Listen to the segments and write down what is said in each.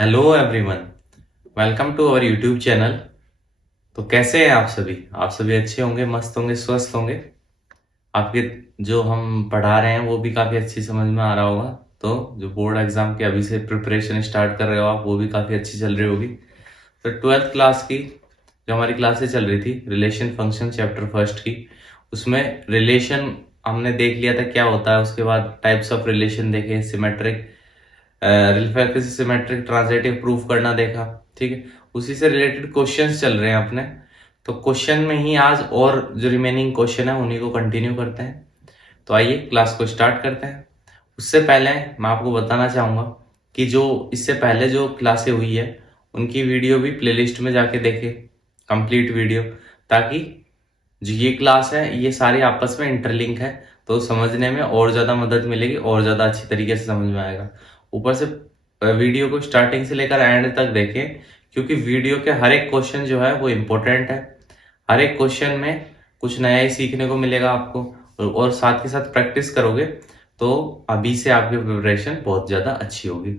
Hello everyone, welcome to our YouTube channel. तो कैसे हैं आप सभी अच्छे होंगे, मस्त होंगे, स्वस्थ होंगे। आपके जो हम पढ़ा रहे हैं वो भी काफ़ी अच्छी समझ में आ रहा होगा। तो जो बोर्ड एग्जाम की अभी से प्रिपरेशन स्टार्ट कर रहे हो आप, वो भी काफ़ी अच्छी चल रही होगी। तो 12th क्लास की जो हमारी क्लासें चल रही थी, रिलेशन फंक्शन चैप्टर फर्स्ट की, उसमें रिलेशन हमने देख लिया था क्या होता है। उसके बाद टाइप्स ऑफ रिलेशन देखे, symmetric, reflexive, symmetric, transitive proof करना देखा। ठीक है, उसी से रिलेटेड क्वेश्चंस चल रहे हैं अपने। तो क्वेश्चन में ही आज और जो रिमेनिंग क्वेश्चन है उन्हीं को कंटिन्यू करते हैं। तो आइए क्लास को स्टार्ट करते हैं। उससे पहले मैं आपको बताना चाहूंगा कि जो इससे पहले जो क्लासें हुई है उनकी वीडियो भी प्लेलिस्ट में जाके देखें, कंप्लीट वीडियो, ताकि जो ये क्लास है ये सारी आपस में इंटरलिंक है। तो समझने में और ज़्यादा मदद मिलेगी और ज़्यादा अच्छी तरीके से समझ में आएगा। ऊपर से वीडियो को स्टार्टिंग से लेकर एंड तक देखें, क्योंकि वीडियो के हर एक क्वेश्चन जो है वो इम्पोर्टेंट है। हर एक क्वेश्चन में कुछ नया ही सीखने को मिलेगा आपको, और साथ के साथ प्रैक्टिस करोगे तो अभी से आपकी प्रिपरेशन बहुत ज़्यादा अच्छी होगी।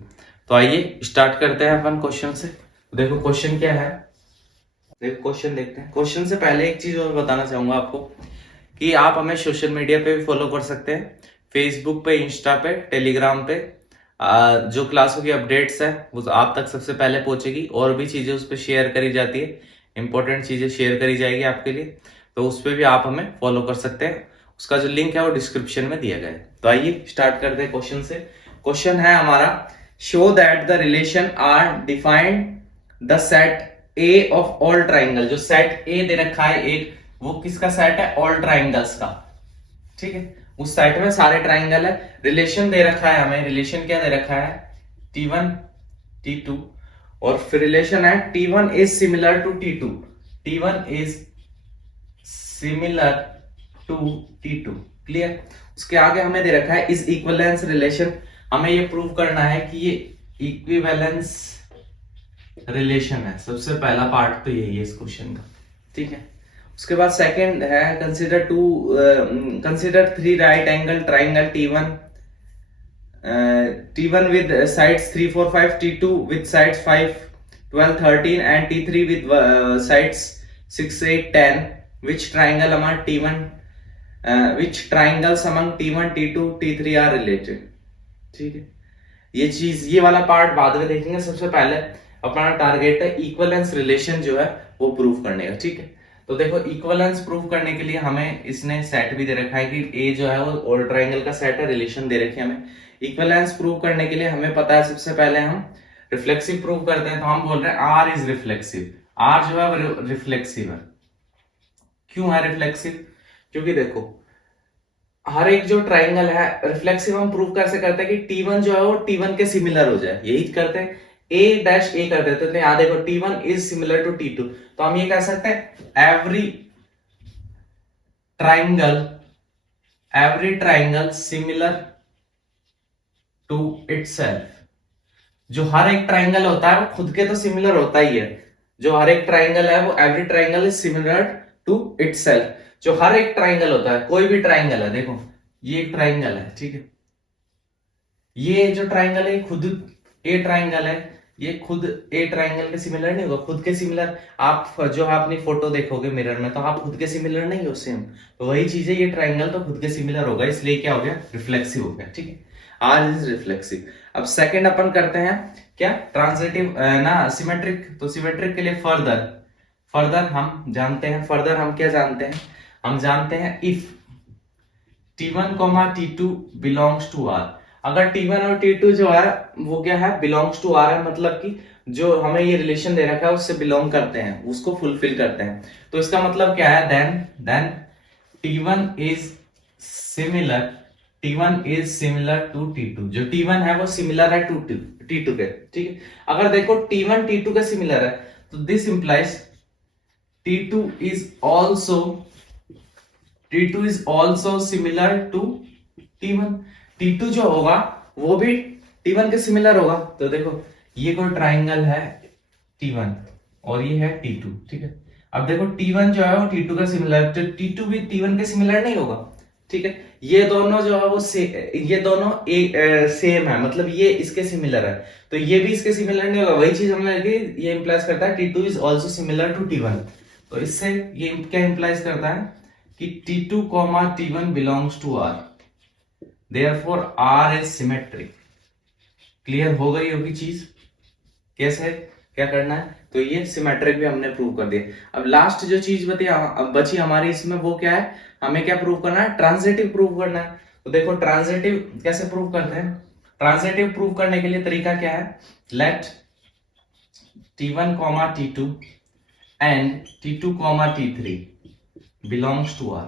तो आइए स्टार्ट करते हैं अपन क्वेश्चन से। देखो क्वेश्चन क्या है, देखो क्वेश्चन देखते हैं। क्वेश्चन से पहले एक चीज और बताना चाहूंगा आपको कि आप हमें सोशल मीडिया पे भी फॉलो कर सकते हैं, फेसबुक पे, इंस्टा पे, टेलीग्राम पे। जो क्लासों की अपडेट्स है वो आप तक सबसे पहले पहुंचेगी, और भी चीजें उस पर शेयर करी जाती है, इंपॉर्टेंट चीजें शेयर करी जाएगी आपके लिए। तो उस पर भी आप हमें फॉलो कर सकते हैं। उसका जो लिंक है वो डिस्क्रिप्शन में दिया गया है। तो आइए स्टार्ट करते हैं क्वेश्चन से। क्वेश्चन है हमारा, show that the relation R defined the set A of all triangle. जो सेट ए दे रखा है एक, वो किसका सेट है? ऑल ट्राइंगल्स का। ठीक है, उस सेट में सारे ट्राइंगल है। रिलेशन दे रखा है हमें, रिलेशन क्या दे रखा है? T1 T2, और फिर रिलेशन है T1 is similar to T2। T1 is similar to T2। Clear? उसके आगे हमें दे रखा है इज इक्विवेलेंस रिलेशन। हमें ये प्रूव करना है कि ये इक्विवेलेंस रिलेशन है। सबसे पहला पार्ट तो यही है इस क्वेश्चन का। ठीक है, उसके बाद सेकंड है, consider three right angle triangle T1 with sides 3 4 5, T2 with sides 5 12 13, and T3 with sides 6 8 10. Which triangle among T1 which triangles among T1 T2 T3 are related? ठीक है, ये चीज, ये वाला पार्ट बाद में देखेंगे। सबसे पहले अपना टारगेट है इक्विवेलेंस रिलेशन जो है वो प्रूव करने का। ठीक है, तो देखो इक्विवेलेंस प्रूव करने के लिए हमें इसने सेट भी दे रखा है कि ए जो है वो ऑल ट्राइंगल का सेट है, रिलेशन दे रखी है हमें। इक्विवेलेंस प्रूव करने के लिए हमें पता है, सबसे पहले हम रिफ्लेक्सिव प्रूव करते हैं। तो हम बोल रहे हैं आर इज रिफ्लेक्सिव। आर जो है वो रिफ्लेक्सिव है। क्यों है रिफ्लेक्सिव? क्योंकि देखो हर एक जो ट्राइंगल है, रिफ्लेक्सिव हम प्रूव कैसे करते हैं कि T1 जो है वो T1 के सिमिलर हो जाए, यही करते हैं। A डैश A कर देते हैं। तो यहाँ देखो T1 is similar to T2, तो हम ये कह सकते हैं every triangle similar to itself. जो हर एक ट्राइंगल होता है वो खुद के तो सिमिलर होता ही है। जो हर एक ट्राइंगल है वो every triangle is similar to itself. जो हर एक ट्राइंगल होता है, कोई भी ट्राइंगल है, देखो ये एक ट्राइंगल है, ठीक है, ये जो ट्राइंगल है खुद ए ट्राइंगल है, ये खुद ए ट्राइंगल के सिमिलर नहीं होगा। खुद के सिमिलर आप जो है अपनी फोटो देखोगे मिरर में, तो आप खुद के सिमिलर नहीं हो सेम। तो वही चीज है, ये ट्राइंगल तो खुद के सिमिलर होगा, इसलिए क्या हो गया? रिफ्लेक्सिव हो गया। ठीक है, आर इज रिफ्लेक्सिव। अब सेकंड अपन करते हैं क्या? ट्रांजिटिव ना सिमेट्रिक। तो सिमेट्रिक के लिए फर्दर हम जानते हैं, फर्दर हम क्या जानते हैं? हम जानते हैं if T1 T2 belongs to R। अगर T1 और T2 जो है वो क्या है? बिलोंग्स टू R है, मतलब कि जो हमें ये रिलेशन दे रखा है उससे बिलोंग करते हैं, उसको फुलफिल करते हैं। तो इसका मतलब क्या है? Then T1 is similar to T2। जो T1 है वो सिमिलर है टू T2 के। ठीक है, अगर देखो T1 T2 के सिमिलर है, तो this implies T2 is also similar to T1। T2 जो होगा वो भी T1 के सिमिलर होगा। तो देखो ये कोई ट्राइंगल है T1 और ये है T2। ठीक है, अब देखो T1 जो है वो T2 का सिमिलर, तो T2 भी T1 के सिमिलर नहीं होगा। ठीक है। ये दोनों जो है वो ये दोनों सेम है, मतलब ये इसके सिमिलर है, तो ये भी इसके सिमिलर नहीं होगा। वही चीज हमने लिखी, ये इंप्लाइज करता है T2 is also similar to T1। तो इससे ये क्या इंप्लाइज करता है कि T2 comma T1 belongs to R, therefore R is symmetric. Clear हो गई होगी चीज, कैसे क्या करना है। तो ये सिमेट्रिक भी हमने प्रूव कर दिया। अब लास्ट जो चीज बची हमारी इसमें, वो क्या है, हमें क्या प्रूव करना है, ट्रांजिटिव प्रूव करना है। तो देखो ट्रांजिटिव कैसे प्रूव करते हैं। ट्रांजिटिव प्रूव करने के लिए तरीका क्या है, let T1 comma T2 and T2 comma T3 belongs to R।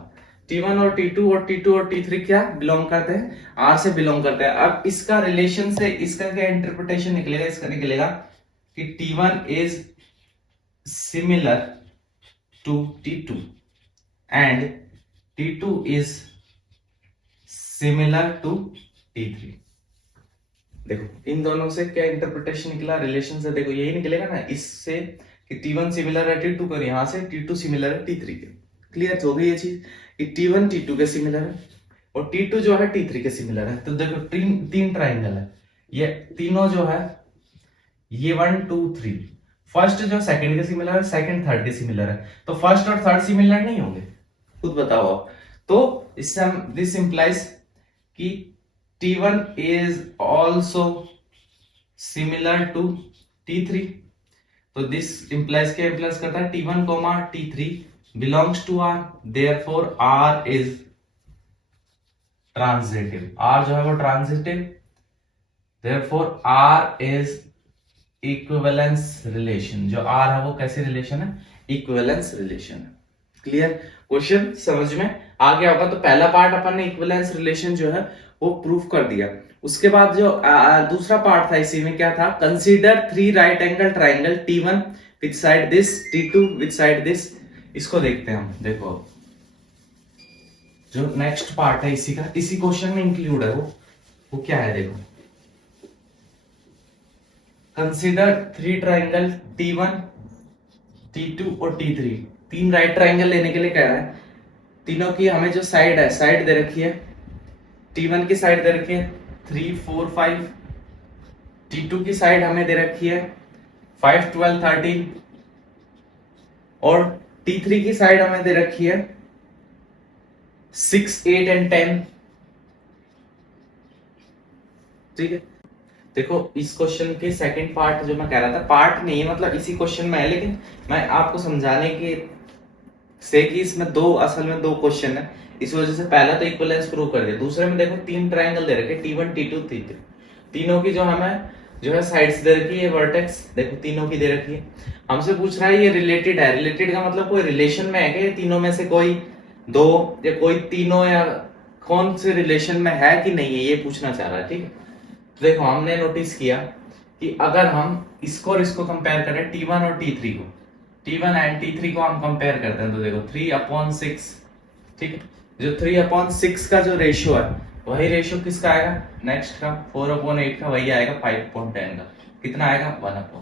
T1 और T2 और T2 और T3 क्या बिलोंग करते हैं, R से बिलोंग करते हैं। अब इसका रिलेशन से इसका क्या इंटरप्रिटेशन निकलेगा, इसका निकलेगा कि T1 is similar to T2 and T2 is similar to T3। देखो इन दोनों से क्या इंटरप्रिटेशन निकला, रिलेशन से देखो यही निकलेगा ना, इससे कि T1 सिमिलर है T2 को, यहां से T2 सिमिलर है T3 के। क्लियर हो गई ये चीज कि T1 T2 के सिमिलर है और T2 जो है T3 के सिमिलर है। तो देखो तीन ट्राइंगल है, ये तीनों जो है ये 1 2 3, फर्स्ट जो सेकंड के सिमिलर है, सेकंड थर्ड के सिमिलर है, तो फर्स्ट और थर्ड सिमिलर नहीं होंगे, खुद बताओ आप। तो इससे हम दिस इंप्लाइज कि T1 is also similar to T3। तो दिस इंप्लाइज क्या इंप्लाइज करता है, T1 comma T3 belongs to R, therefore R is transitive. R जो है वो transitive, therefore R is equivalence relation. जो R है वो कैसी रिलेशन है, इक्विवेलेंस रिलेशन है। क्लियर, क्वेश्चन समझ में आ गया होगा। तो पहला पार्ट अपन ने इक्विवेलेंस रिलेशन जो है वो प्रूफ कर दिया। उसके बाद जो दूसरा पार्ट था इसी में क्या था, consider 3 right angle triangle T1 with side this, T2 with side this. इसको देखते हैं हम। देखो जो नेक्स्ट पार्ट है इसी का, इसी क्वेश्चन में इंक्लूड है वो क्या है, देखो कंसीडर 3 ट्राइंगल T1 T2 और T3। 3 राइट ट्राइंगल लेने के लिए कह रहा है, तीनों की हमें जो साइड है, साइड दे रखी है, T1 की साइड दे रखी है 3 4 5, T2 की साइड हमें दे रखी है 5 12 13 और T3 की साइड हमें दे रखी है 6 8 एंड 10। ठीक है, देखो इस क्वेश्चन के सेकंड पार्ट जो मैं कह रहा था, पार्ट नहीं है मतलब इसी क्वेश्चन में है, लेकिन मैं आपको समझाने के से कि इसमें असल में दो क्वेश्चन है, इस वजह से पहला तो इक्विवेलेंस प्रूव कर दिया। दूसरे में देखो 3 ट्रायंगल दे रखे T1 T2 T3, तीनों की जो हमें जो है साइड्स दे रखी है, वर्टेक्स देखो तीनों की दे रखी है। हमसे पूछ रहा है ये रिलेटेड है, रिलेटेड का मतलब कोई रिलेशन में है क्या, तीनों में से कोई दो या कोई तीनों या कौन से रिलेशन में है कि नहीं है, ये पूछना चाह रहा है। ठीक है, तो देखो हमने नोटिस किया कि अगर हम इसको और इसको कंपेयर करें T1 और T3 को, T1 एंड T3 को हम कंपेयर करते हैं तो देखो 3/6, ठीक है, जो 3/6 का जो रेशियो है वही रेशियो किसका आएगा, नेक्स्ट का 4/8 का वही आएगा 5/10 का, कितना आएगा 1/,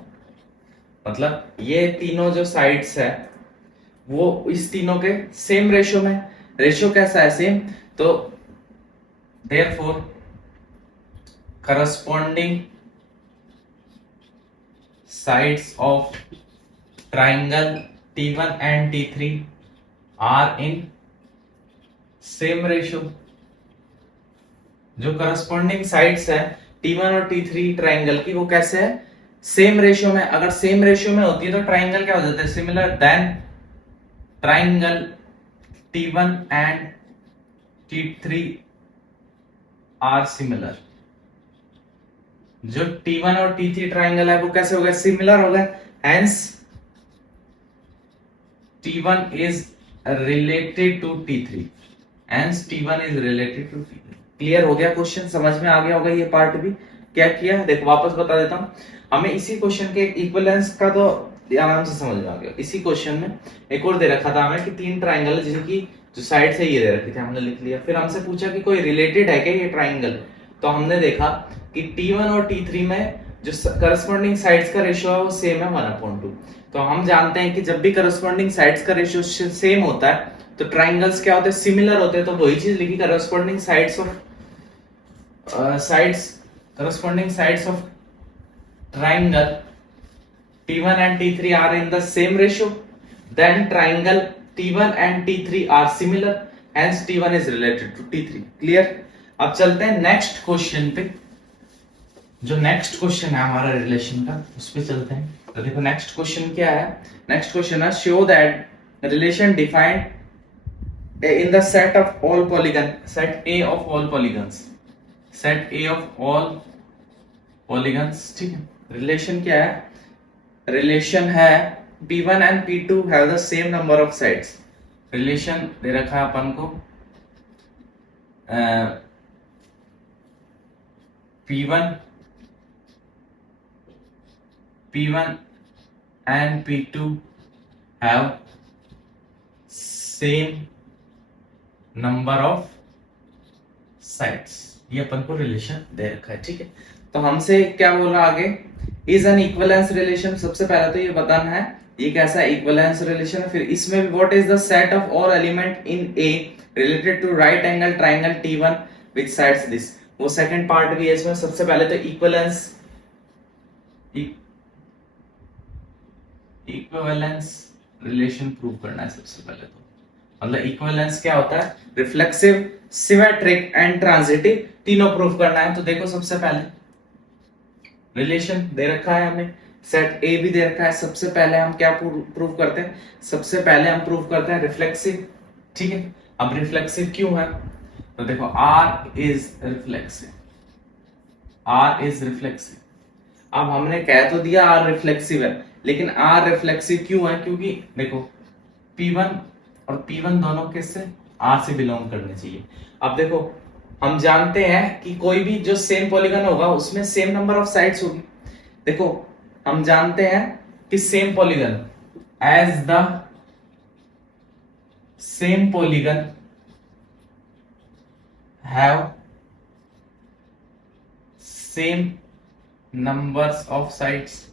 मतलब ये तीनों जो साइड्स है वो इस तीनों के सेम रेशियो में, रेशियो कैसा है सेम, तो therefore corresponding sides of triangle T1 and T3 are in same ratio। जो corresponding sides है T1 और T3 ट्राइंगल की वो कैसे है, सेम रेशियो में। अगर सेम रेशियो में होती है तो ट्राइंगल क्या हो जाता है, similar then triangle T1 and T3 are similar। जो T1 और T3 ट्राइंगल है वो कैसे हो गए, सिमिलर हो गए, hence T1 is related to T3, hence T1 is related to T3। Clear हो गया, क्वेश्चन समझ में आ गया होगा। ये पार्ट भी क्या किया, देखो वापस बता देता हूं। हमें इसी क्वेश्चन के इक्विवेलेंस का तो आराम से समझ में आ गया। इसी क्वेश्चन में एक और दे रखा था हमें कि 3 ट्राइंगल है जिनकी जो साइड से ये दे रखी थी, हमने लिख लिया। फिर हमसे पूछा कि कोई रिलेटेड है क्या ये ट्राइंगल, तो हमने देखा कि T1 और T3 में जो करस्पॉन्डिंग साइड्स का रेशियो है वो सेम है 1/2। तो हम जानते हैं कि जब भी करस्पॉन्डिंग साइड्स का रेशियो सेम होता है तो ट्राइंगल्स क्या होते हैं, सिमिलर होते हैं, तो वही चीज लिखी corresponding sides of triangle T1 and T3 are in the same ratio, then triangle T1 and T3 are similar, hence T1 is related to T3. Clear? अब चलते हैं नेक्स्ट क्वेश्चन पे। जो नेक्स्ट क्वेश्चन है हमारा रिलेशन का, उस पे चलते हैं। तो देखो नेक्स्ट क्वेश्चन क्या है। नेक्स्ट क्वेश्चन है show that relation defined in the set of all polygon, set A of all polygons, set A of all polygons. ठीक है, रिलेशन क्या है, रिलेशन है P1 and P2 have the same number of sides. Relation दे रखा है अपन को P1 and P2 have same number of sides। ये अपन को रिलेशन दे रखा है। ठीक है, तो हमसे क्या बोल रहा आगे, इज एन इक्विवेलेंस रिलेशन। सबसे पहले तो ये बताना है ये कैसा इक्विवेलेंस रिलेशन है। फिर इसमें भी what is the set of all element in A related to right angle triangle T1 which sides this, वो सेकंड पार्ट भी है इसमें। सबसे पहले तो इक्विवेलेंस रिलेशन प्रूव करना है सबसे पहले तो। मतलब इक्विवेलेंस क्या होता है, रिफ्लेक्सिव, सिमेट्रिक एंड ट्रांजिटिव, तीनों प्रूव करना है। तो देखो सबसे पहले रिलेशन दे रखा है हमें, सेट ए भी दे रखा है। सबसे पहले हम क्या प्रूव करते हैं, सबसे पहले हम प्रूव करते हैं रिफ्लेक्सिव। ठीक है, अब रिफ्लेक्सिव क्यों है, तो देखो R is reflexive, R is reflexive. अब हमने कह तो दिया R रिफ्लेक्सिव है, लेकिन R रिफ्लेक्सिव क्यों है, क्योंकि देखो P1 और P1 दोनों किससे, R से बिलोंग करने चाहिए। अब देखो हम जानते हैं कि कोई भी जो सेम पॉलीगन होगा उसमें सेम नंबर ऑफ साइड्स होगी। देखो हम जानते हैं कि same polygon, as the same polygon have same numbers of sides.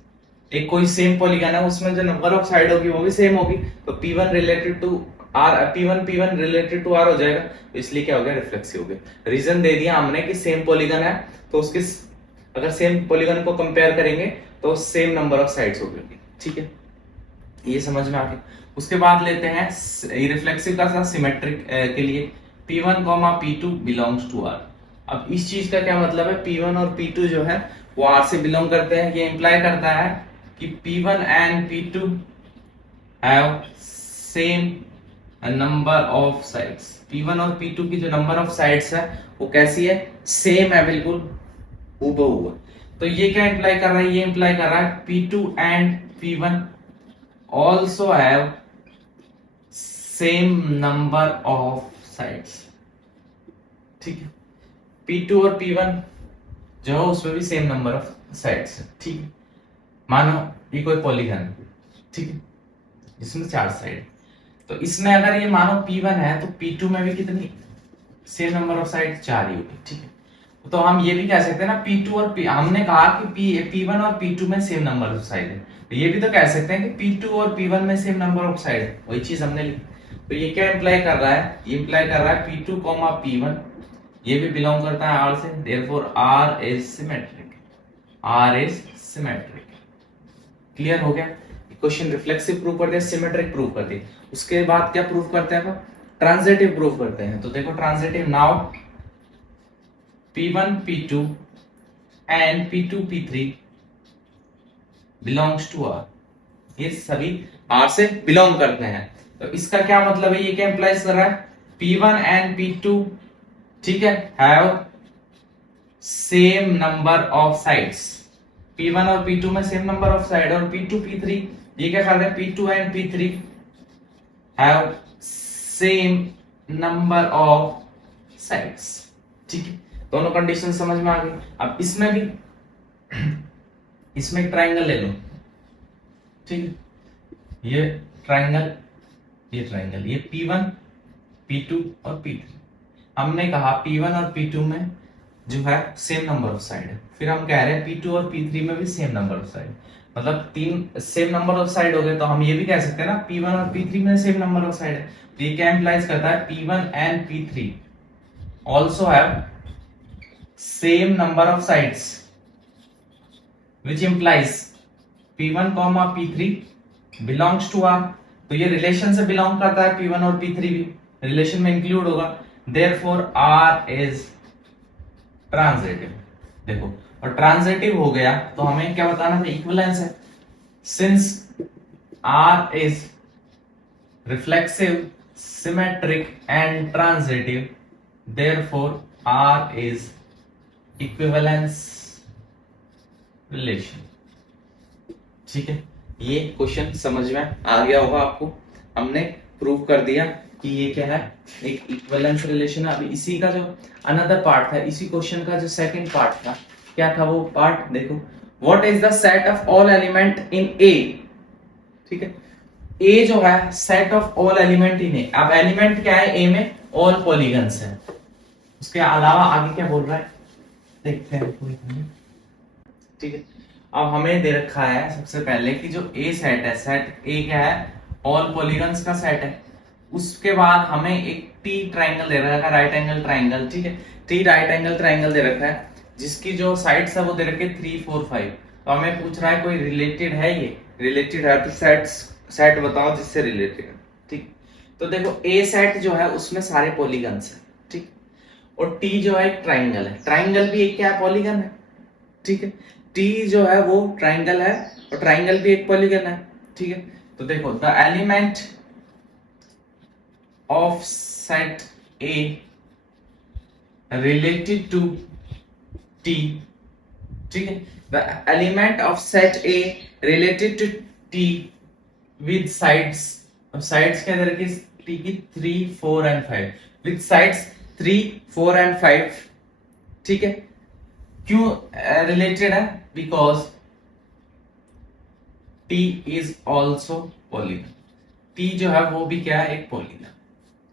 एक कोई सेम पॉलीगन है उसमें जो नंबर ऑफ साइड होगी वो भी सेम होगी, तो P1 related to R, P1 related to R हो जाएगा, तो इसलिए क्या हो गया, रिफ्लेक्सिव हो गया। रीजन दे दिया हमने कि सेम पॉलीगन है, तो उसके अगर सेम पॉलीगन को कंपेयर करेंगे तो सेम नंबर ऑफ साइड्स होगी। ठीक है, ये समझ में आ गया। उसके बाद लेते हैं रिफ्लेक्सिव का साथ सिमेट्रिक के लिए P1, P2 belongs to R। अब इस चीज का क्या मतलब है, P1 और P2 जो है वो R से बिलोंग करते हैं। ये इंप्लाई करता है कि P1 and P2 have same number of sides. P1 और P2 की जो नंबर ऑफ साइड्स है वो कैसी है, सेम है, बिल्कुल हूबहू है। तो ये क्या इंप्लाई कर रहा है, ये इंप्लाई कर रहा है P2 and P1 also have same number of sides. ठीक है, P2 और P1 जो है उसमें भी सेम नंबर ऑफ साइड्स है। ठीक है, मानो ये कोई पॉलीगन, ठीक है, जिसमें 4 साइड, तो इसमें अगर ये मानो P1 है तो P2 में भी कितनी सेम नंबर ऑफ साइड, 4 ही होगी। ठीक है, तो हम ये भी कह सकते हैं ना P2 और हमने कहा कि P1 और P2 में सेम नंबर ऑफ साइड है, तो ये भी तो कह सकते हैं कि P2 और P1 में सेम नंबर ऑफ साइड है, वही चीज हमने लिखी। तो ये क्या इंप्लाई कर रहा है, ये इंप्लाई कर रहा है P2, P1 ये भी बिलोंग करता है R से, therefore R is symmetric, R is symmetric. Clear हो गया, क्वेश्चन रिफ्लेक्सिव प्रूव कर दिया, सिमेट्रिक प्रूव कर दिया। उसके बाद क्या प्रूव करते हैं, ट्रांजिटिव प्रूव करते हैं। तो देखो transitive, now P1 P2 and P2 P3 belongs to R, ये सभी R से बिलोंग करते हैं। तो इसका क्या मतलब है, ये क्या इंप्लाइज कर रहा है, P1 एंड P2, ठीक है, have same number of sides. P1 और P2 में सेम नंबर ऑफ साइड, और P2 P3 ये क्या कर रहे हैं, P2 and P3 have same number of sides. ठीक है, दोनों कंडीशन समझ में आ गई। अब इसमें भी इसमें एक ट्राइंगल ले लो, ठीक है, ये ट्राइंगल, ये P1 P2 और P3। हमने कहा P1 और P2 में जो है सेम नंबर ऑफ साइड है, फिर हम कह रहे हैं P2 और P3 में भी सेम नंबर ऑफ साइड, मतलब तीन सेम नंबर ऑफ साइड हो गए, तो हम ये भी कह सकते हैं ना P1 और P3 में सेम नंबर ऑफ साइड है। तो ये क्या इंप्लाइज करता है, P1 and P3 also have same number of sides, which implies P1 comma P3 belongs to R। तो ये रिलेशन से बिलोंग करता है, P1 और P3 भी रिलेशन में इंक्लूड होगा। Therefore R is transitive. देखो, और ट्रांजिटिव हो गया तो हमें क्या बताना था, इक्विवेलेंस है। Since R is reflexive, symmetric and transitive, therefore R is equivalence relation. ठीक है, ये क्वेश्चन समझ में आ गया होगा आपको। हमने प्रूव कर दिया कि ये क्या है, एक इक्विवेलेंस रिलेशन है। अभी इसी का जो अनदर पार्ट था, इसी क्वेश्चन का जो सेकंड पार्ट था, क्या था वो पार्ट, देखो, what is the set of all element in A. ठीक है, ए जो है set of all element in A. अब एलिमेंट क्या है ए में, ऑल पॉलीगन्स है। उसके अलावा आगे क्या बोल रहा है देखते हैं। ठीक है, अब हमें दे रखा है सबसे पहले कि जो ए सेट है, सेट ए क्या है, ऑल पॉलीगन्स का सेट है। उसके बाद हमें एक टी ट्राइंगल दे रखा है, राइट एंगल ट्राइंगल। ठीक है, टी राइट एंगल ट्राइंगल दे रखा है, जिसकी जो साइड्स है वो दे रखे 3, 4, 5। तो हमें पूछ रहा है कोई रिलेटेड है, ये रिलेटेड है तो सेट बताओ जिससे रिलेटेड है। ठीक, तो देखो ए सेट जो है उसमें सारे पॉलीगन्स है। ठीक, और टी जो है एक ट्राइंगल है, ट्राइंगल भी एक क्या है, पॉलीगन है। ठीक है, टी जो है वो ट्राइंगल है और ट्राइंगल भी एक पॉलीगन है। ठीक है, तो देखो, the element of set A related to T. ठीक है, the element of set A related to T with sides, अब साइड्स क्या दे रखी है टी की, 3, 4 एंड 5, विद साइड्स 3, 4 एंड 5। ठीक है, क्यों रिलेटेड है, because T is also polygon. T जो है वो भी क्या है, एक पॉलीगन।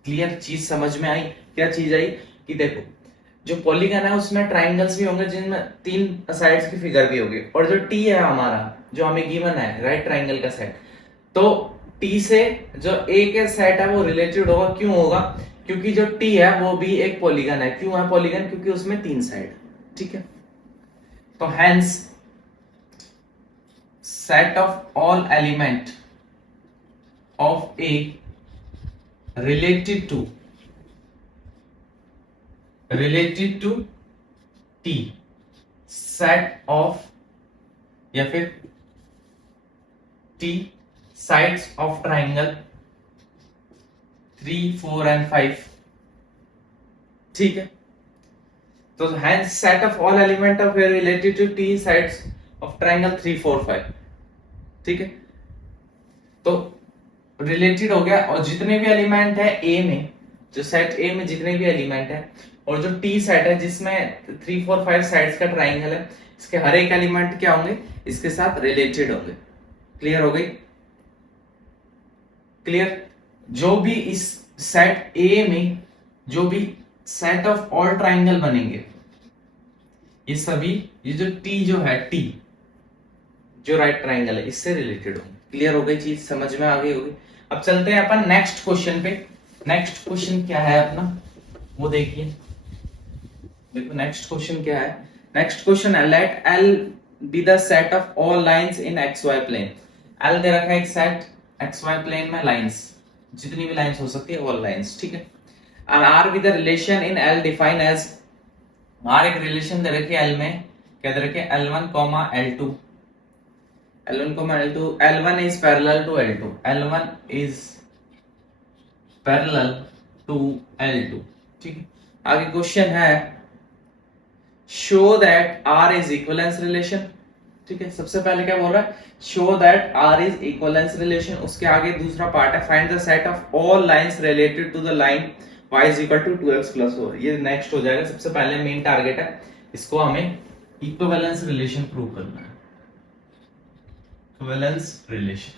क्लियर, चीज समझ में आई। क्या चीज आई कि देखो, जो पॉलीगन है उसमें ट्राइंगल्स भी होंगे जिनमें 3 साइड्स की फिगर भी होगी, और जो टी है हमारा जो हमें गिवन है राइट ट्राइंगल का सेट, तो टी से जो ए के सेट है वो रिलेटेड होगा। क्यों होगा, क्योंकि जो टी है वो भी एक पॉलीगन है। क्यों है पॉलीगन, क्योंकि उसमें 3 साइड। ठीक है, तो hence set of all element of A related to T, set of या फिर T sides of triangle 3, 4 and 5। ठीक है, तो hence set of all element of A related to T sides of triangle 3, 4, 5। ठीक है, तो रिलेटेड हो गया, और जितने भी एलिमेंट है ए में, जो सेट ए में जितने भी एलिमेंट है, और जो टी सेट है जिसमें 3, 4, 5 साइड्स का ट्राइंगल है, इसके हर एक एलिमेंट क्या होंगे, इसके साथ रिलेटेड होंगे। क्लियर हो गई, क्लियर। जो भी इस सेट ए में जो भी सेट ऑफ ऑल ट्राइंगल बनेंगे, ये सभी, ये जो टी जो है, टी जो राइट ट्राइंगल है, इससे रिलेटेड होंगे। क्लियर हो गई, चीज समझ में आ गई होगी। अब चलते हैं अपन नेक्स्ट क्वेश्चन पे। नेक्स्ट क्वेश्चन क्या है अपना, वो देखिए। देखो नेक्स्ट क्वेश्चन क्या है। नेक्स्ट क्वेश्चन है, let L be the set of all lines in X Y plane. L दे रखा है एक सेट एक्स वाई प्लेन में, लाइंस जितनी भी लाइंस हो सकती है, ऑल लाइंस। ठीक है, and R with the relation in L define as, R एक रिलेशन दे रखी है L में, क्या दे रखी है, L1, L2, L1, L2, L1 is parallel to L2, L1 is parallel to L2। ठीक है, आगे क्वेश्चन है, show that R is equivalence relation। ठीक है, सबसे पहले क्या बोल रहा है, show that R is equivalence relation। उसके आगे दूसरा पार्ट है, find the set of all lines related to the line y is equal to 2x plus 4। ये नेक्स्ट हो जाएगा। सबसे पहले मेन टारगेट है, इसको हमें इक्विवेलेंस रिलेशन प्रूव करना है। Equivalence relation,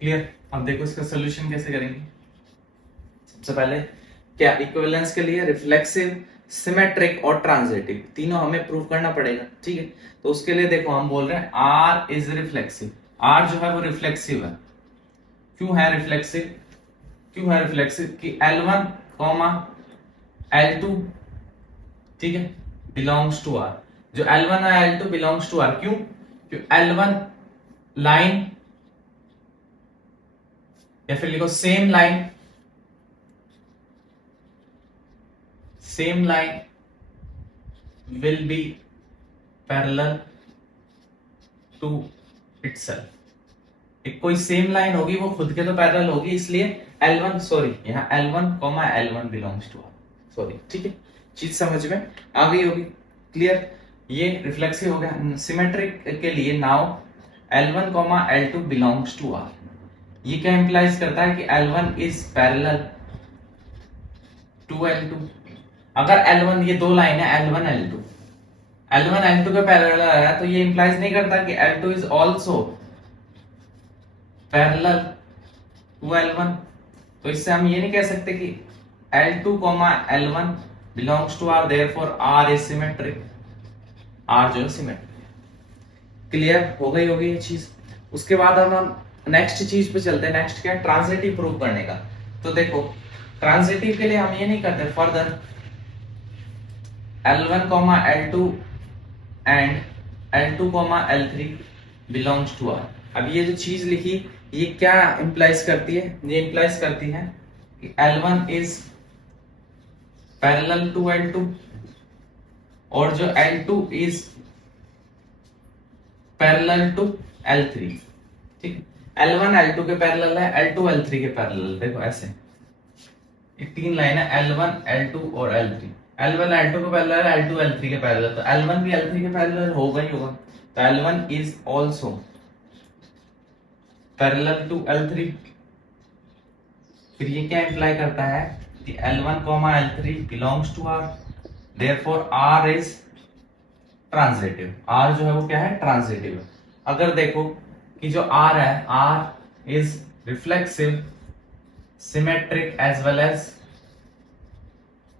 clear. अब देखो इसका सॉल्यूशन कैसे करेंगे। सबसे पहले क्या, इक्विवेलेंस के लिए रिफ्लेक्सिव, सिमेट्रिक और ट्रांजिटिव, तीनों हमें प्रूव करना पड़ेगा। ठीक है, तो उसके लिए देखो हम बोल रहे हैं आर इज रिफ्लेक्सिव। आर जो है वो रिफ्लेक्सिव है। क्यों है रिफ्लेक्सिव? क्यों है रिफ्लेक्सिव कि L1 कॉमा L2, ठीक है, बिलोंग्स टू आर। जो L1 और L2 बिलोंग्स टू आर, क्यों? क्योंकि L1 लाइन, या फिर लिखो same line, same line will be parallel to itself। एक कोई सेम लाइन होगी वो खुद के तो पैरेलल होगी, इसलिए L1 सॉरी यहाँ L1 L1 belongs to are, sorry. ठीक है, चीज समझ में आ गई होगी, क्लियर। ये रिफ्लेक्सिव हो गया। सिमेट्रिक के लिए now L1 L2 belongs to are, ये क्या इंप्लाइज करता है कि L1 is parallel to L2। अगर L1, ये दो लाइन है L1 L2 के पैरेलल है, तो ये इंप्लाइज नहीं करता कि L2 is also parallel to L1। तो इससे हम ये नहीं कह सकते कि L2 L1 belongs to R, therefore R is symmetric. R जो है सिमेट्रिक। क्लियर हो गई होगी ये चीज। उसके बाद हम नेक्स्ट चीज पे चलते हैं। नेक्स्ट क्या है? ट्रांजिटिव प्रूव करने का। तो देखो ट्रांजिटिव के लिए हम ये नहीं करते, further L1 L2 and L2 L3 belongs to R। अब ये जो चीज लिखी ये क्या इंप्लाइज करती है? ये इंप्लाइज करती है कि L1 is parallel to L2 और जो L2 is parallel to L3। ठीक, L1 L2 के पैरेलल है, L2 L3 के पैरेलल। देखो ऐसे ये तीन लाइन है, L1 L2 और L3। L1 L2 के पैरेलल है, L2 L3 के पैरेलल, तो L1 भी L3 के पैरेलल होगा ही होगा। तो L1 is also parallel to L3। फिर ये क्या इंप्लाई करता है कि L1 L3 belongs to R, therefore R is transitive. R जो है वो क्या है? ट्रांजिटिव। अगर देखो कि जो R है, R is reflexive, symmetric as well as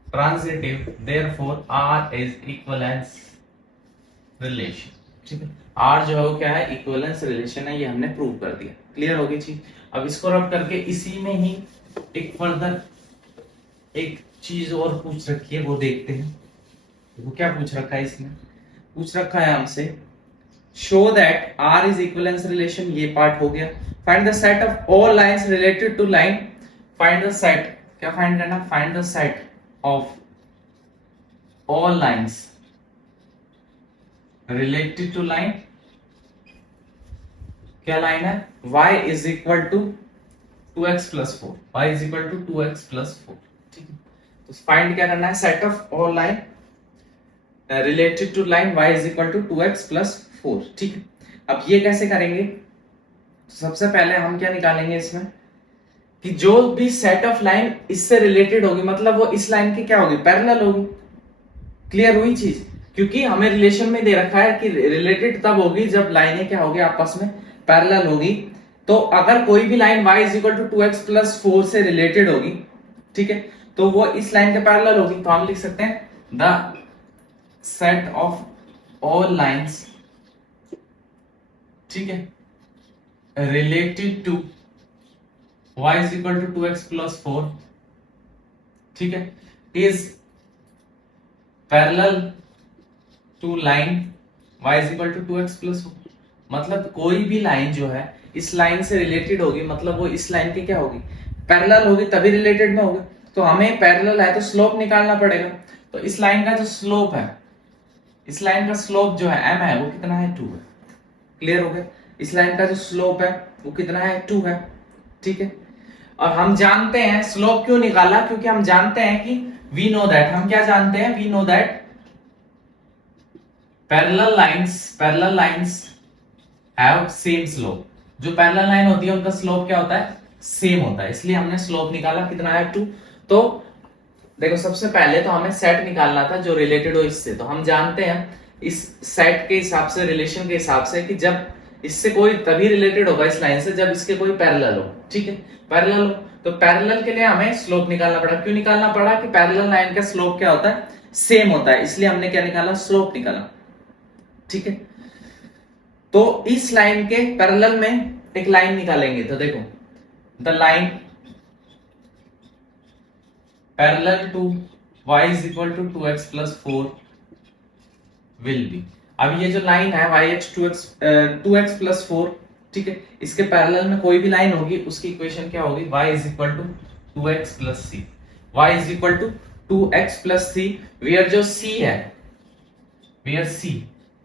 transitive, therefore R is equivalence relation। ठीक है, R जो है वो क्या है? इक्विवेलेंस रिलेशन है, ये हमने प्रूव कर दिया। क्लियर होगी चीज। अब इसको रब करके इसी में ही एक फर्दर एक चीज और पूछ रखी है, वो देखते हैं। वो क्या पूछ रखा है इसमें? पूछ रखा है हमसे show that R is equivalence relation, ये पार्ट हो गया। Find the set of all lines related to line. Find the set, क्या फाइंड करना? Find the set of all lines related to line। क्या लाइन है? y is equal to 2x plus 4। y is equal to 2x plus 4। ठीक है, तो find क्या करना है? Set of all line related to line y is equal to 2x plus 4। ठीक है, अब ये कैसे करेंगे? तो सबसे पहले हम क्या निकालेंगे इसमें कि जो भी सेट ऑफ लाइन इससे रिलेटेड होगी, मतलब वो इस लाइन की क्या होगी? पैरेलल होगी। क्लियर हुई चीज? क्योंकि हमें रिलेशन में दे रखा है कि रिलेटेड तब होगी जब लाइनें क्या होगी? आपस में पैरेलल होगी। तो अगर कोई भी line y is equal to 2x plus 4 से रिलेटेड होगी, ठीक है, तो वो इस लाइन के पैरेलल होगी। तो हम लिख सकते हैं the set of all lines, ठीक है, related to y is equal to 2x plus 4, ठीक है, is parallel to line y is equal to 2x plus 4। मतलब कोई भी लाइन जो है इस लाइन से रिलेटेड होगी, मतलब वो इस लाइन की क्या होगी? पैरेलल होगी, तभी रिलेटेड में होगी। तो हमें पैरेलल है तो स्लोप निकालना पड़ेगा। तो इस लाइन का जो स्लोप है, इस लाइन का स्लोप जो है m है, वो कितना है? 2 है। क्लियर हो गया? इस लाइन का जो स्लोप है वो कितना है? 2 है। ठीक है, और हम जानते हैं स्लोप क्यों निकाला? क्योंकि हम जानते हैं कि वी नो दैट, हम क्या जानते हैं? We know that parallel lines have same slope. जो पैरेलल लाइन होती है उनका स्लोप क्या होता है? सेम होता है। इसलिए हमने स्लोप निकाला, कितना है? 2। तो देखो सबसे पहले तो हमें सेट निकालना था जो रिलेटेड हो इससे। तो हम जानते हैं इस सेट के हिसाब से, रिलेशन के हिसाब से, कि जब इससे कोई तभी रिलेटेड होगा इस लाइन से जब इसके कोई पैरेलल हो, ठीक है, पैरेलल हो। तो पैरेलल के लिए हमें स्लोप निकालना पड़ा। क्यों निकालना पड़ा? कि पैरेलल लाइन का स्लोप क्या होता है? सेम होता है, इसलिए हमने क्या निकाला? स्लोप निकाला, ठीक है। तो इस लाइन के पैरेलल में एक लाइन निकालेंगे, तो देखो the line parallel to y is equal to 2x plus 4 will be. अब ये जो लाइन है yx 2x प्लस 4, ठीक है, इसके पैरेलल में कोई भी लाइन होगी उसकी इक्वेशन क्या होगी? y is equal to 2x plus C. y is equal to 2x plus C, where जो c है, वेयर c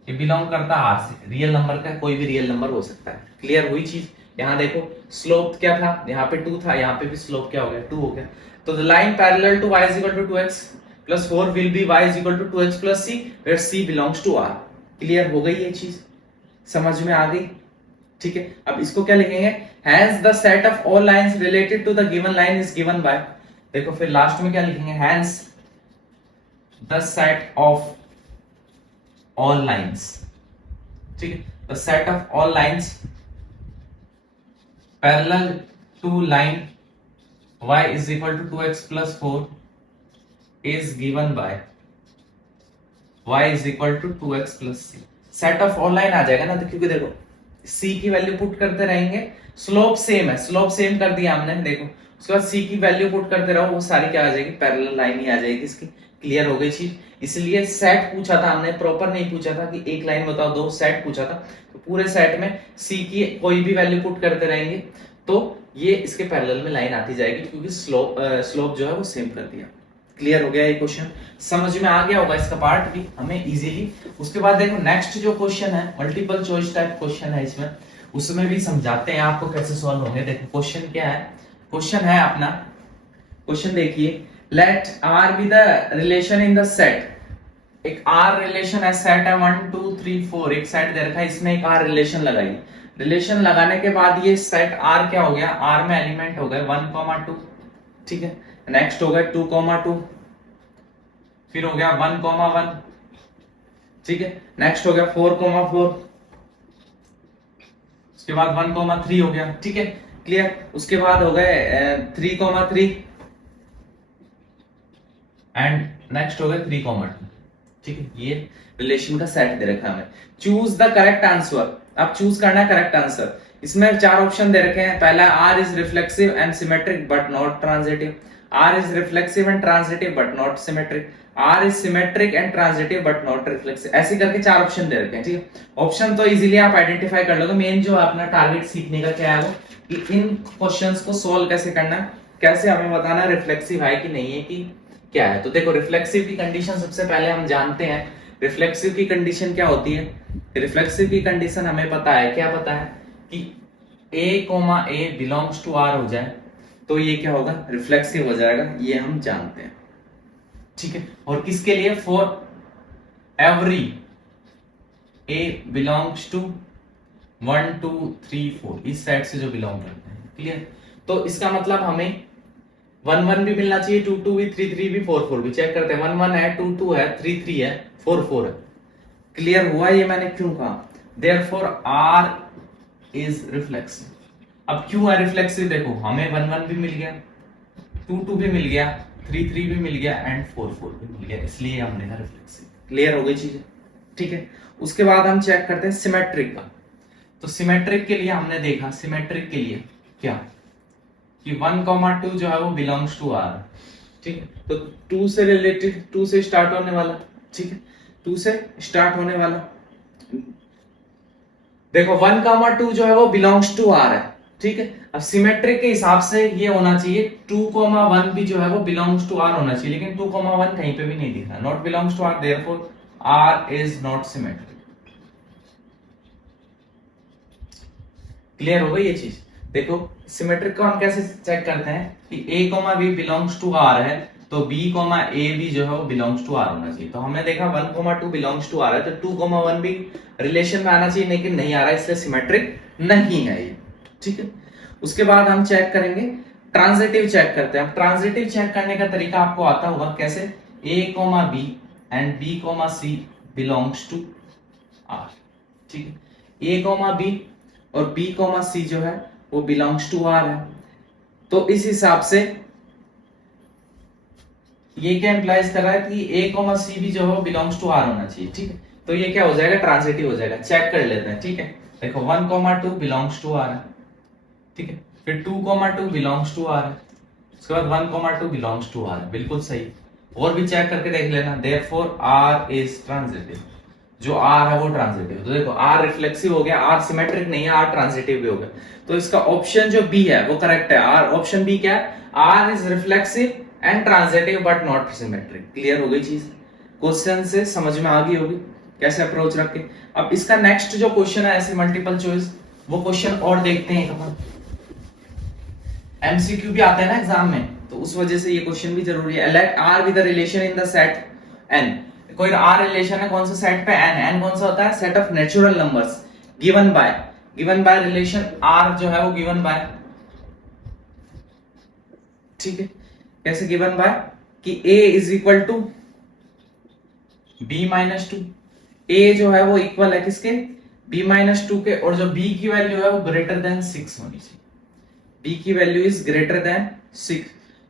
ये बिलोंग करता है r से। रियल नंबर का कोई भी रियल नंबर हो सकता है। क्लियर हुई चीज? यहाँ देखो स्लोप क्या था, यहाँ पे 2 था, यहाँ पे भी स्लोप क्या हो गया? 2 हो गया। तो the line parallel to y is equal to 2x plus 4 will be y is equal to 2x plus c where c belongs to r। Clear हो गई ये चीज? समझ में आ गई? ठीक है। अब इसको क्या लिखेंगे? Hence the set of all lines related to the given line is given by, देखो फिर लास्ट में क्या लिखेंगे? Hence the set of all lines, ठीक है, the set of all lines parallel to line y is equal to 2x plus 4 is given by y is equal to 2x plus c। Set of all line आ जाएगा ना, तो क्योंकि देखो c की value put करते रहेंगे, slope same है, स्लोप सेम कर दिया हमने, देखो उसके बाद c की वैल्यू पुट करते रहो, वो सारी क्या आ जाएगी? पैरेलल लाइन ही आ जाएगी इसकी। क्लियर हो गई चीज? इसलिए सेट पूछा था हमने, प्रॉपर नहीं पूछा था कि एक लाइन बताओ, दो सेट पूछा था। तो पूरे सेट में c की कोई भी वैल्यू पुट करते रहेंगे तो ये इसके पैरेलल में लाइन आती जाएगी, क्योंकि स्लोप जो है वो सेम कर दिया। क्लियर हो गया ये क्वेश्चन? समझ में आ गया होगा इसका पार्ट भी हमें इजीली। उसके बाद देखो नेक्स्ट जो क्वेश्चन है मल्टीपल चॉइस टाइप क्वेश्चन है, इसमें उसमें भी समझाते हैं आपको कैसे सॉल्व होंगे। देखो क्वेश्चन क्या है? क्वेश्चन है अपना, क्वेश्चन देखिए, let R be the relation in the set. एक आर रिलेशन है, सेट है 1 2 3 4, एक सेट दे रखा है, इसमें एक आर रिलेशन लगाई। रिलेशन लगाने के बाद ये सेट R क्या हो गया? R में एलिमेंट हो गए 1, 2, ठीक है, नेक्स्ट हो गया 2, 2, फिर हो गया 1, 1, ठीक है, नेक्स्ट हो गया 4, 4, उसके बाद 1, 3 हो गया, ठीक है, क्लियर। उसके बाद हो गए 3, 3 एंड नेक्स्ट हो गया 3, 2, ठीक है। ये रिलेशन का सेट दे रखा है हमें। Choose the correct answer. अब चूज करना है करेक्ट आंसर। इसमें चार ऑप्शन दे रखे हैं। पहला R is reflexive and symmetric but not transitive, R is reflexive and transitive but not symmetric, R is symmetric and transitive but not reflexive. ऐसे करके चार ऑप्शन दे रखे हैं, ठीक है। ऑप्शन तो इजीली आप आइडेंटिफाई कर लोगे। मेन जो अपना टारगेट सीखने का क्या है वो कि इन क्वेश्चंस को सोल्व कैसे करना है, कैसे हमें बताना रिफ्लेक्सिव है कि नहीं है, कि क्या है। तो देखो रिफ्लेक्सिव की कंडीशन सबसे पहले हम जानते हैं। रिफ्लेक्सिव की कंडीशन क्या होती है? रिफ्लेक्सिव की कंडीशन हमें पता है, क्या पता है? कि a, बिलोंग्स टू r हो जाए तो ये क्या होगा? रिफ्लेक्सिव हो जाएगा, ये हम जानते हैं, ठीक है। और किसके लिए? For every a belongs to 1 2 3 4, इस साइड से जो बिलोंग करते हैं, क्लियर। तो इसका मतलब हमें 1 1 भी मिलना चाहिए, 2 2 भी, 3 3 भी, 4 4 भी। चेक करते हैं, 1 1 है, 2 2 है, 3 3 है, 4 4 है। क्लियर हुआ? ये मैंने क्यों कहा? Therefore R is reflexive. अब क्यों है रिफ्लेक्सिव? देखो हमें 1 1 भी मिल गया, 2 2 भी मिल गया, 3 3 भी मिल गया एंड 4 4 भी मिल गया, इसलिए हमने कहा रिफ्लेक्सिव। क्लियर हो गई चीजें, ठीक है। उसके बाद हम चेक करते हैं सिमेट्रिक का। तो सिमेट्रिक के लिए हमने देखा, सिमेट्रिक के लिए क्या कि 1, 2 जो है वो बिलोंग्स टू R, ठीक है। तो 2 से रिलेटेड, 2 से स्टार्ट होने वाला, ठीक है, 2 से स्टार्ट होने वाला। देखो 1, 2 जो है वो बिलोंग्स टू R है, ठीक है। अब सिमेट्रिक के हिसाब से ये होना चाहिए 2, 1 भी जो है वो बिलोंग्स टू R होना चाहिए, लेकिन 2, 1 कहीं पे भी नहीं दिखा, not belongs to R, therefore R is not symmetric. Clear हो गई ये चीज? देखो सिमेट्रिक को हम कैसे चेक करते हैं कि a, b belongs to R है, तो b, a भी जो है वो बिलोंग्स टू R होना चाहिए। तो हमने देखा 1, 2 बिलोंग्स टू R है, तो 2, 1 भी रिलेशन में आना चाहिए, लेकिन नहीं आ रहा है, इसलिए सिमेट्रिक नहीं है ये, ठीक है। उसके बाद हम चेक करेंगे ट्रांजिटिव, चेक करते हैं। ट्रांजिटिव चेक करने का तरीका आपको आता होगा कैसे? a, b and b, c belongs to R, ठीक है। ए कॉमा बी और बी कॉमा सी जो है वो बिलोंग्स टू आर है। तो इस हिसाब से ये क्या इंप्लाइज कर रहा है कि ए कॉमा सी भी जो है वो बिलोंग्स टू आर होना चाहिए। ठीक है, तो ये क्या हो जाएगा, ट्रांजिटिव हो जाएगा। चेक कर लेते हैं। ठीक है, देखो 1,2 बिलोंग्स टू आर है। ठीक है, फिर 2,2 बिलोंग्स टू आर है, उसके बाद 1,2 बिलोंग्स टू आर है। बिल्कुल सही। और भी चेक करके देख लेना। देयरफॉर आर इज ट्रांजिटिव, जो आर है वो ट्रांजिटिव। तो देखो आर रिफ्लेक्सिव हो गया, आर सिमेट्रिक नहीं है, आर ट्रांजिटिव भी हो गया। तो इसका ऑप्शन जो बी है वो करेक्ट है। आर ऑप्शन बी क्या है, R is reflexive and transitive but not symmetric. Clear हो गई चीज, क्वेश्चन से समझ में आ गई होगी कैसे अप्रोच रख के। अब इसका नेक्स्ट जो क्वेश्चन है ऐसे मल्टीपल चॉइस, वो क्वेश्चन और देखते हैं। अपन एमसीक्यू भी आता है ना एग्जाम में, तो उस वजह से ये क्वेश्चन भी जरूरी है। Let R with the relation in the set N. कोई आर रिलेशन है, कौन सा सेट पे, एन। एन कौन सा होता है, set of natural numbers given by relation R जो है वो गिवन बाय। ठीक है, कैसे गिवन बाय कि a is equal to b minus two. a जो है वो इक्वल है किसके, b माइनस टू के, और जो b की वैल्यू है वो ग्रेटर देन 6 होनी चाहिए। b की value is greater than 6।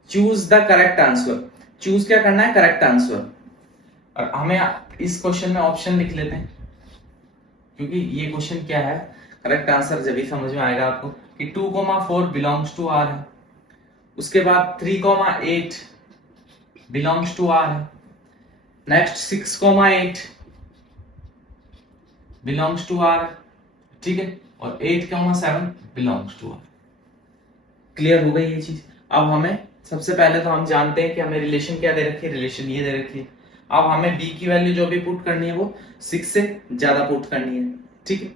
Choose the correct answer. Choose क्या करना है, करेक्ट आंसर। और हमें इस क्वेश्चन में ऑप्शन लिख लेते हैं, क्योंकि ये क्वेश्चन क्या है, करेक्ट आंसर जब भी समझ में आएगा आपको कि 2,4 बिलोंग्स टू आर है। उसके बाद 3,8 बिलोंग्स टू आर है। Next 6,8 belongs to R. ठीक है, और 8,7 बिलोंग्स टू आर। क्लियर हो गई ये चीज। अब हमें सबसे पहले तो हम जानते हैं कि हमें रिलेशन क्या दे रखी है, रिलेशन ये दे रखी है। अब हमें b की वैल्यू जो भी पुट करनी है वो 6 से ज्यादा पुट करनी है। ठीक है,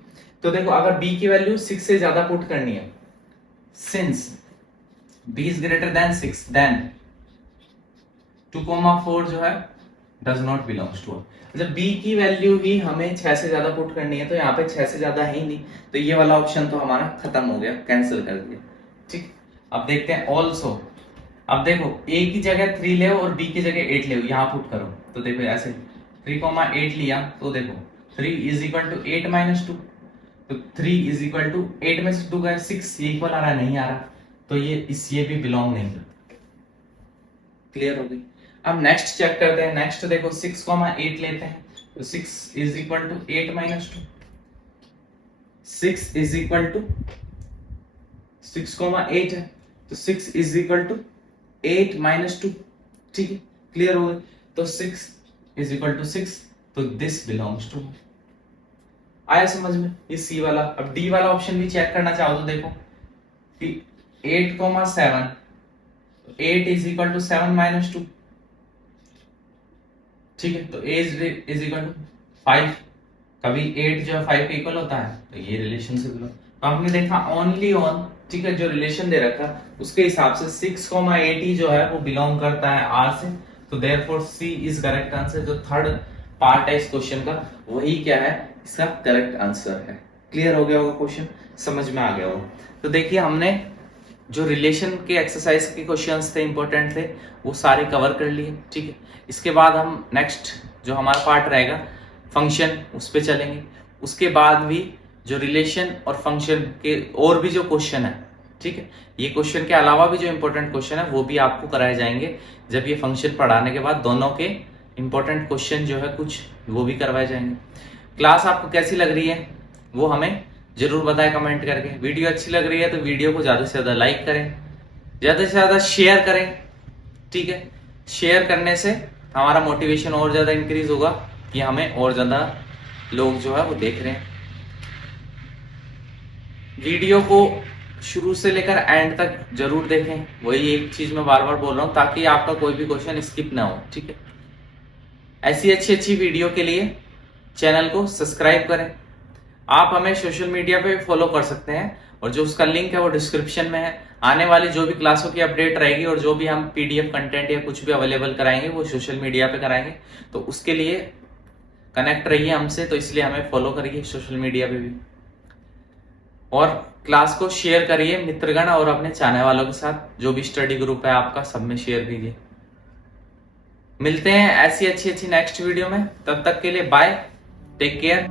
तो देखो अगर b की वैल्यू 6 से ज्यादा पुट करनी है, since b is greater than 6, then 2,4 जो है does not belongs to R. जब b की वैल्यू ही हमें 6 से ज्यादा पुट करनी है, तो यहाँ पे 6 से ज्यादा है ही नहीं, तो ये वाला ऑप्शन तो हमारा खत्म हो गया, कैंसिल कर दिया। ठीक, अब देखते हैं ऑल्सो। अब देखो a की जगह 3 ले और b की जगह 8 ले, यहाँ पुट करो। तो देखो ऐसे 3,8 लिया, तो देखो 3 इज इक्वल टू 8 माइनस 2, तो 3 इज इक्वल टू 8 में से 2 गए 6, ये इक्वल आ रहा है, नहीं आ रहा, तो ये भी बिलोंग नहीं करता। क्लियर हो गई। अब नेक्स्ट चेक करते हैं। नेक्स्ट देखो 6,8 लेते हैं, तो 6 is equal to 8 minus 2, 6 is equal to 6,8 है, तो 6 इज इक्वल टू 8 माइनस 2। ठीक है, क्लियर हो गई। तो 6 इज इक्वल टू 6, तो दिस बिलोंग्स टू। आया समझ में ये सी वाला। अब डी वाला ऑप्शन भी चेक करना चाहो तो देखो कि 8,7, 8 इज इक्वल टू 7 माइनस 2। ठीक है, तो a इज इक्वल टू 5। कभी 8 जो है 5 के इक्वल होता है, तो ये रिलेशन से बिलोंग। तो हमने देखा ओनली ऑन, ठीक है, जो रिलेशन दे रखा उसके हिसाब से 6,8 ही जो है वो बिलोंग करता है R से। तो therefore C is correct answer. जो थर्ड पार्ट है इस क्वेश्चन का वही क्या है, इसका करेक्ट आंसर है। क्लियर हो गया होगा, क्वेश्चन समझ में आ गया होगा। तो देखिए हमने जो रिलेशन के एक्सरसाइज के क्वेश्चंस थे इंपॉर्टेंट थे वो सारे कवर कर लिए। ठीक है, इसके बाद हम नेक्स्ट जो हमारा पार्ट रहेगा फंक्शन, उस पे चलेंगे। उसके बाद भी जो रिलेशन और फंक्शन के और भी जो क्वेश्चन है, ठीक है, ये क्वेश्चन के अलावा भी जो इंपॉर्टेंट क्वेश्चन है वो भी आपको कराए जाएंगे। जब ये फंक्शन पढ़ाने के बाद दोनों के इंपॉर्टेंट क्वेश्चन जो है कुछ वो भी करवाए जाएंगे। क्लास आपको कैसी लग रही है वो हमें जरूर बताएं कमेंट करके। वीडियो अच्छी लग रही है तो वीडियो को ज्यादा से ज्यादा लाइक करें, ज्यादा से ज्यादा शेयर करें। ठीक है, शेयर करने से हमारा मोटिवेशन और ज्यादा इंक्रीज होगा कि हमें और ज्यादा लोग जो है वो देख रहे हैं। वीडियो को शुरू से लेकर एंड तक जरूर देखें, वही एक चीज मैं बार बार बोल रहा हूं ताकि आपका कोई भी क्वेश्चन स्किप ना हो। ठीक है, ऐसी अच्छी वीडियो के लिए चैनल को सब्सक्राइब करें। आप हमें सोशल मीडिया पे फॉलो कर सकते हैं और जो उसका लिंक है वो डिस्क्रिप्शन में है। आने वाली जो भी क्लासों की अपडेट रहेगी और जो भी हम पीडीएफ कंटेंट या कुछ भी अवेलेबल कराएंगे वो सोशल मीडिया पे कराएंगे, तो उसके लिए कनेक्ट रहिए हमसे। तो इसलिए हमें फॉलो करिए सोशल मीडिया पे भी, और क्लास को शेयर करिए मित्रगण और अपने चाहने वालों के साथ। जो भी स्टडी ग्रुप है आपका सब में शेयर कीजिए। मिलते हैं ऐसी अच्छी नेक्स्ट वीडियो में, तब तक के लिए बाय, टेक केयर।